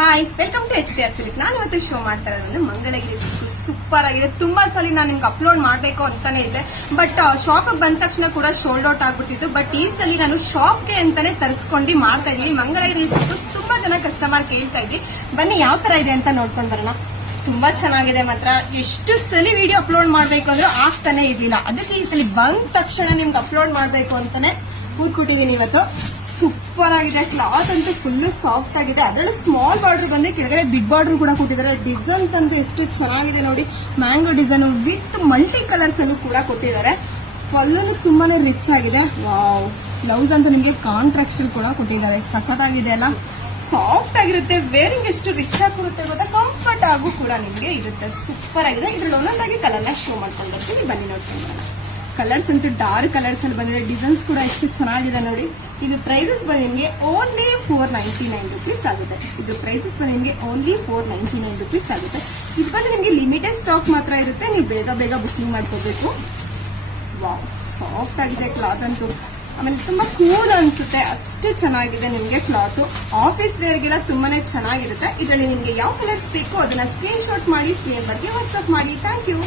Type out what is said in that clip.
Hi, welcome to HTR silk. ನಾನು ಇವತ್ತು show ಮಾಡ್ತಾ ಇರೋದು ಮಂಗಳಗಿರಿ ಸಿಲ್ಕ್. ಸೂಪರ್ ಆಗಿದೆ. ತುಂಬಾ ಸಲ ನಾನು ನಿಮ್ಗೆ ಅಪ್ಲೋಡ್ ಮಾಡಬೇಕು ಅಂತಾನೆ ಇದೆ, ಬಟ್ ಶಾಪ್ ಬಂದ ತಕ್ಷಣ ಕೂಡ ಶೋಲ್ಡ್ ಔಟ್ ಆಗ್ಬಿಟ್ಟಿತ್ತು. ಬಟ್ ಈ ಸಲ ನಾನು ಶಾಪ್ಗೆ ಅಂತಾನೆ ತರಿಸ್ಕೊಂಡು ಮಾಡ್ತಾ ಇದೀನಿ. ಮಂಗಳಗಿರಿ ಸಿಲ್ಕ್ ತುಂಬಾ ಜನ ಕಸ್ಟಮರ್ ಕೇಳ್ತಾ ಇದ್ವಿ. ಬನ್ನಿ ಯಾವ ತರ ಇದೆ ಅಂತ ನೋಡ್ಕೊಂಡ್ ಬರೋಣ. ತುಂಬಾ ಚೆನ್ನಾಗಿದೆ ಮಾತ್ರ. ಎಷ್ಟು ಸಲ ವಿಡಿಯೋ ಅಪ್ಲೋಡ್ ಮಾಡ್ಬೇಕು ಅಂದ್ರೆ ಆಗ್ತಾನೆ ಇರ್ಲಿಲ್ಲ. ಅದಕ್ಕೆ ಈ ಸಲ ಬಂದ ತಕ್ಷಣ ನಿಮ್ಗೆ ಅಪ್ಲೋಡ್ ಮಾಡ್ಬೇಕು ಅಂತಾನೆ ಕೂತ್ಬಿಟ್ಟಿದೀನಿ ಇವತ್ತು. ಸೂಪರ್ ಆಗಿದೆ. ಕ್ಲಾತ್ ಅಂತೂ ಫುಲ್ ಸಾಫ್ಟ್ ಆಗಿದೆ. ಅದರಲ್ಲಿ ಸ್ಮಾಲ್ ಬಾರ್ಡರ್ ಬಂದ್ರೆ ಕೆಳಗಡೆ ಬಿಗ್ ಬಾರ್ಡರ್ ಕೂಡ ಕೊಟ್ಟಿದ್ದಾರೆ. ಡಿಸೈನ್ ಅಂತೂ ಎಷ್ಟು ಚೆನ್ನಾಗಿದೆ ನೋಡಿ. Mango design with multi colours ಅಲ್ಲೂ ಕೂಡ ಕೊಟ್ಟಿದ್ದಾರೆ. ಪಲ್ಲೂ ತುಂಬಾನೇ ರಿಚ್ ಆಗಿದೆ. ವಾವ್. ಬ್ಲೌಸ್ ಅಂತೂ ನಿಮಗೆ ಕಾಂಟ್ರಾಕ್ಟ್ ಕೂಡ ಕೊಟ್ಟಿದ್ದಾರೆ. ಸಖತ್ತಾಗಿದೆ ಅಲ್ಲ. ಸಾಫ್ಟ್ ಆಗಿರುತ್ತೆ. ವೇರಿಂಗ್ ಎಷ್ಟು ರಿಚ್ ಆಗಿ ಕೊಡುತ್ತೆ ಗೊತ್ತಾ. ಕಂಫರ್ಟ್ ಆಗು ಕೂಡ ನಿಮಗೆ ಇರುತ್ತೆ. ಸೂಪರ್ ಆಗಿದೆ. ಇದ್ರಲ್ಲಿ ಒಂದೊಂದಾಗಿ ಕಲರ್ನ ಶೋ ಮಾಡ್ಕೊಂಡು ಬರ್ತೀನಿ. ಬನ್ನಿ ನೋಡ್ಕೊಂಡು ಬರೋಣ. ಕಲರ್ಸ್ ಅಂತೂ ಡಾರ್ಕ್ ಕಲರ್ಸ್ ಅಲ್ಲಿ ಬಂದಿದೆ. ಡಿಸೈನ್ಸ್ ಕೂಡ ಎಷ್ಟು ಚೆನ್ನಾಗಿದೆ ನೋಡಿ. ಇದು ಪ್ರೈಸಸ್ ಬಂದು ನಿಮಗೆ ಓನ್ಲಿ 499 rupees ಆಗುತ್ತೆ. ಇದು ಪ್ರೈಸಸ್ ಬಂದು ನಿಮಗೆ ಓನ್ಲಿ 499 rupees ಆಗುತ್ತೆ. ಇದು ಬಂದು ನಿಮಗೆ ಲಿಮಿಟೆಡ್ ಸ್ಟಾಕ್ ಮಾತ್ರ ಇರುತ್ತೆ. ನೀವು ಬೇಗ ಬೇಗ ಬುಕಿಂಗ್ ಮಾಡ್ಕೋಬೇಕು. ವಾವ್, ಸಾಫ್ಟ್ ಆಗಿದೆ ಕ್ಲಾತ್ ಅಂತೂ. ಆಮೇಲೆ ತುಂಬಾ ಕೂಲ್ ಅನ್ಸುತ್ತೆ. ಅಷ್ಟು ಚೆನ್ನಾಗಿದೆ ನಿಮಗೆ ಕ್ಲಾತ್. ಆಫೀಸ್ ವೇರ್ಗೆಲ್ಲ ತುಂಬಾನೇ ಚೆನ್ನಾಗಿರುತ್ತೆ. ಇದರಲ್ಲಿ ನಿಮಗೆ ಯಾವ ಕಲರ್ಸ್ ಬೇಕು ಅದನ್ನ ಸ್ಕ್ರೀನ್ ಶಾಟ್ ಮಾಡಿ ಸ್ಕ್ರೀನ್ ಬಗ್ಗೆ ವಾಟ್ಸ್ಆಪ್ ಮಾಡಿ. Thank you.